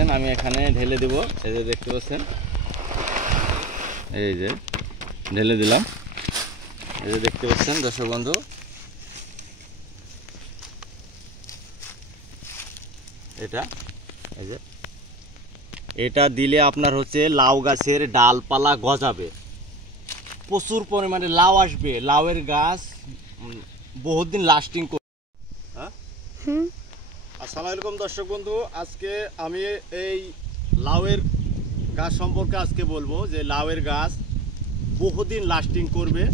পাচ্ছেন আমি এখানে ঢেলে দেব। এই যে দেখতে পাচ্ছেন, এই যে ঢেলে দিলাম। এই যে দেখতে পাচ্ছেন দর্শক বন্ধু, এটা এই যে এটা দিলে আপনার হচ্ছে লাউ গাছের ডালপালা গজাবে, প্রচুর পরিমাণে লাউ আসবে, লাউয়ের গাছ বহুত দিন লাস্টিং করবে। হ্যাঁ, আসসালামু আলাইকুম দর্শক বন্ধু, আজকে আমি এই লাউয়ের গাছ সম্পর্কে আজকে বলবো যে লাউয়ের গাছ বহুদিন লাস্টিং করবে,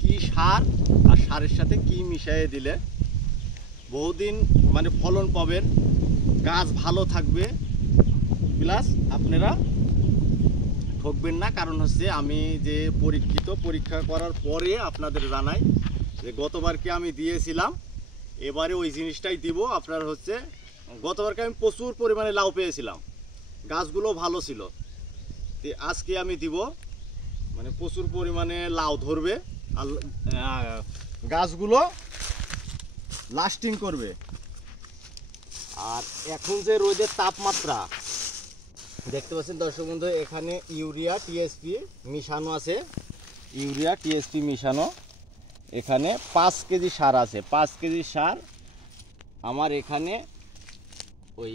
কি সার আর সারের সাথে কি মিশিয়ে দিলে বহুদিন মানে ফলন পাবেন, গাছ ভালো থাকবে, প্লাস আপনারা ঠকবেন না। কারণ হচ্ছে আমি যে পরীক্ষা করার পরে আপনাদের জানাই যে গতবারকে আমি দিয়েছিলাম, এবারে ওই জিনিসটাই দিব। আপনার হচ্ছে গতবারকে আমি প্রচুর পরিমাণে লাউ পেয়েছিলাম, গাছগুলো ভালো ছিল, তো আজকে আমি দিব মানে প্রচুর পরিমাণে লাউ ধরবে আর গাছগুলো লাস্টিং করবে। আর এখন যে রোদের তাপমাত্রা দেখতে পাচ্ছেন দর্শক বন্ধু, এখানে ইউরিয়া টিএসপি মিশানো আছে, ইউরিয়া টিএসপি মিশানো। এখানে 5 কেজি সার আছে, 5 কেজি সার আমার এখানে। ওই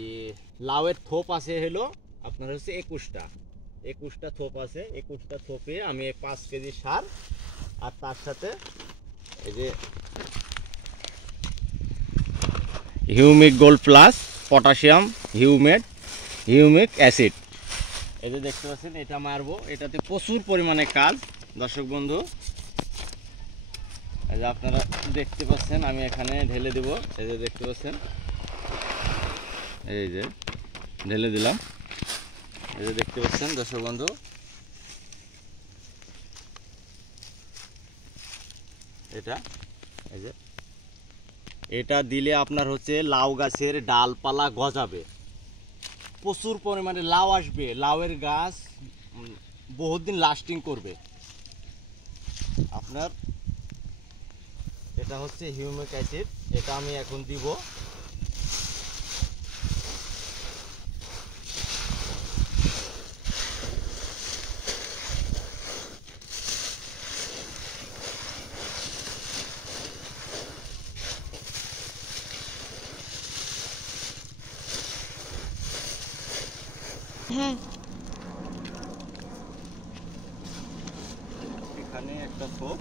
লাউয়ের থোপ আছে হলো আপনার হচ্ছে 21টা থোপ আছে, 21টা থোপে আমি 5 কেজি সার আর তার সাথে এই যে humic gold plus potassium humic acid, এই যে দেখতে পাচ্ছেন এটা মারবো। এটাতে প্রচুর পরিমাণে কাজ দর্শক বন্ধু, এই যে আপনারা দেখতে পাচ্ছেন আমি এখানে ঢেলে দেব। এই যে দেখতে পাচ্ছেন, এই যে ঢেলে দিলাম। এই যে দেখতে পাচ্ছেন দর্শক বন্ধু, এটা এই যে এটা দিলে আপনার হচ্ছে লাউ গাছের ডালপালা গজাবে, প্রচুর পরিমাণে লাউ আসবে, লাউয়ের গাছ বহুত দিন লাস্টিং করবে আপনার। এটা হচ্ছে হিউমিক অ্যাসিড, এটা আমি এখন দিব। এখানে একটা থোপ